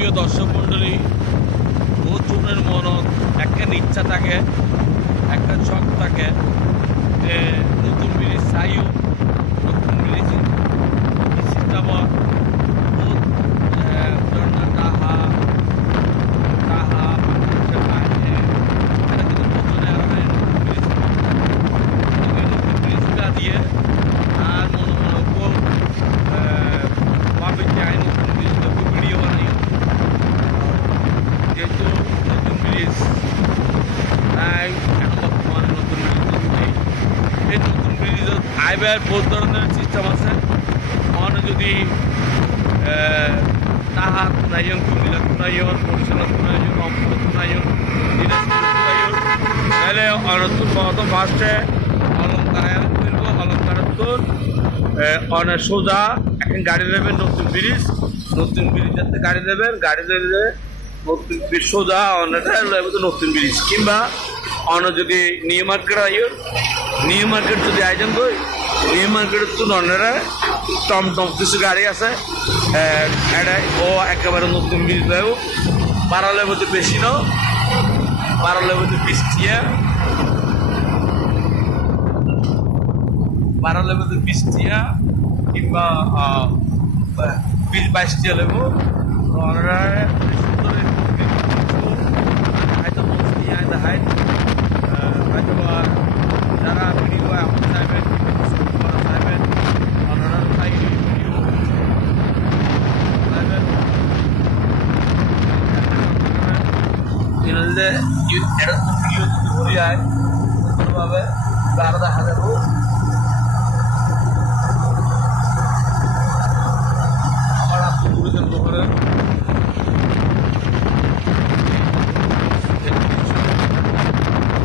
প্রিয় দর্শক মণ্ডলী, বহুত জনের মনত একটা ইচ্ছা থাকে, একটা শখ থাকে যে নতুন ব্রিজ চাইও, নতুন ব্রিজ সিস্টেম বহুত টাহা টাহা বাইরে এটা কিন্তু প্রথমে নতুন ব্রিজটা দিয়ে আর মনে মনে খুব ভাবে যে আমি নতুন ব্রিজ ভিডিও বানাই, যেহেতু নতুন ব্রিজ বর্তমানে নতুন ব্রিজ নেই। এই নতুন ব্রিজ আইবার বহুত ধরনের সিস্টেম আছে। মানে যদি তাহা কোনাইন, কুমিল্লা কোনাইন, বরিশাল কোনাইন, রংপুর কোনাইন, দিনাজপুর কোনাইন, তাহলে নতুন প্রথম ফার্স্টে অলঙ্কার করব। অলঙ্কারত্তর অনেক সোজা এখন গাড়ি নেবেন নতুন ব্রিজ, নতুন ব্রিজ যাতে গাড়ি নেবেন, গাড়ি নিলে নতুন ব্রিজ সোজা অনেকটা নতুন ব্রিজ। কিংবা অন্য যদি নিউ মার্কেট আইও, নিউ মার্কেট যদি আয়োজন করি, নিউ মার্কেটের তো অন্যরা টমটম কিছু গাড়ি আছে, এটাই ও একেবারে নতুন ব্রিজ দেবো। বাড়ালে মধ্যে বেশি ন, বাড়ালে মধ্যে 20 টিয়া, বাড়ালে মধ্যে 20 টিয়া কিংবা 20-22 টিয়া নেবো। ওনারা সুন্দর হয়তো হাইট হয়তো যারা ভিডিও এখন চাইবেন চাইবেন ওনারা তাই ভিডিও চাইবেন যে এরকম ভিডিও যদি ভরি যায় সুন্দরভাবে আরো দেখা যাবো। আমার আত্মপরিচয় করে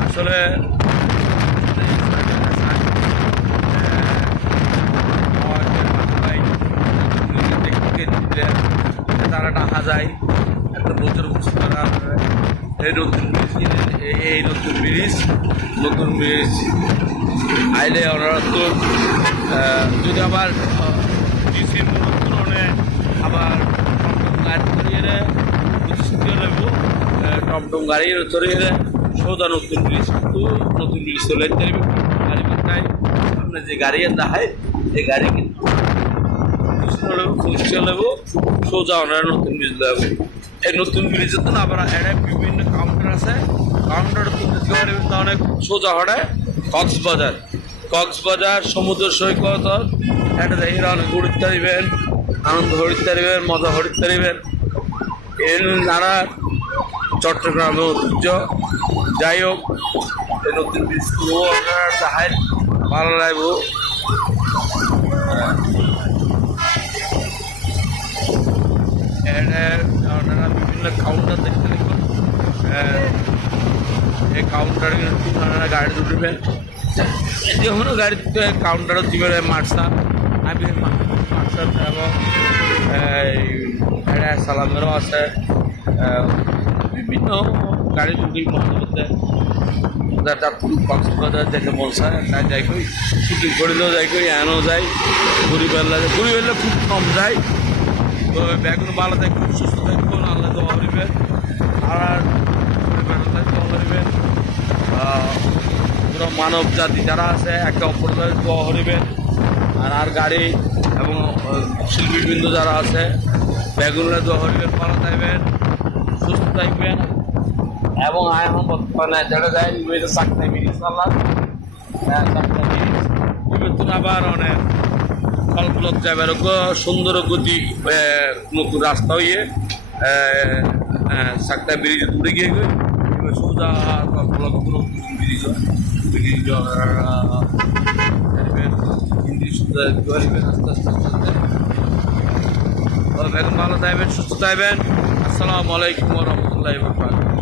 আসলে তারা টাকা যায় একটা বছর বছর তারা এই নতুন ব্রিজ কিনে, এই নতুন ব্রিজ আইলে ওনারা তো যদি আবার ডিসির মনে আবার টমটম গাড়ি নেব, টমটম গাড়ি চড়িয়ে সোজা নতুন ব্রিজ চলে যেতে গাড়ি নাই আপনার যে গাড়ি দেখায় এই গাড়ি কিন্তু নেব সোজা ওনারা নতুন ব্রিজ দেবো। এই নতুন ব্রিজে তো আবার এটা বিভিন্ন কাউন্টার আছে, কাউন্টার তো অনেক সোজা হড়ে কক্সবাজার সমুদ্র সৈকত এটা দেখে অনেক ঘুরতে পারিবেন, আনন্দ হরিতে পারিবেন, মজা হরিতে পারিবেন। এর নানা চট্টগ্রামের ঐতিহ্য। যাই হোক, এই নতুন ব্রিজগুলো আপনারা চাহাই ভালো লাগবো। আপনারা বিভিন্ন কাউন্টার দেখতে দেখুন, এই কাউন্টারে আপনারা গাড়ি উঠবেন, যে কোনো গাড়িতে কাউন্টারও দিবেন মার্সা এবং সালামেরও আছে, বিভিন্ন গাড়ি দুটি মধ্যে যার কক্সবাজার দেখে মন চায় তাই যাই করি, ছুটি করিলেও যাই করি, এনও যাই, ঘুরি বেলা খুব কম যায়। তো ব্যাগুন ভালো থাকবেন, সুস্থ থাকবেন, আল্লাহ দোয়া করিবেন আর পরিবার দোয়া করিবেন। পুরো মানব জাতি যারা আছে একে অপরের দোয়া করিবেন। আর গাড়ি এবং শিল্পীবৃন্দ যারা আছে ব্যাগুনরা দোয়া করিবেন, ভালো থাকবেন, সুস্থ থাকবেন। এবং এখন বর্তমানে যেটা যায় চাকরি ব্রিজ আল্লাহ বিবেচন আবার অনেক ফলফলক যাবার সুন্দর গতি নতুন রাস্তা হইয়ে চাকটা ব্রিজ দূরে গিয়ে সোজা ফলফলক ব্রিজ হিন্দি সুন্দর আস্তে আস্তে আস্তে। এখন ভালো থাকবেন, সুস্থ থাকবেন। আসসালামু আলাইকুম ওয়া রাহমাতুল্লাহি ওয়া বারাকাতুহু।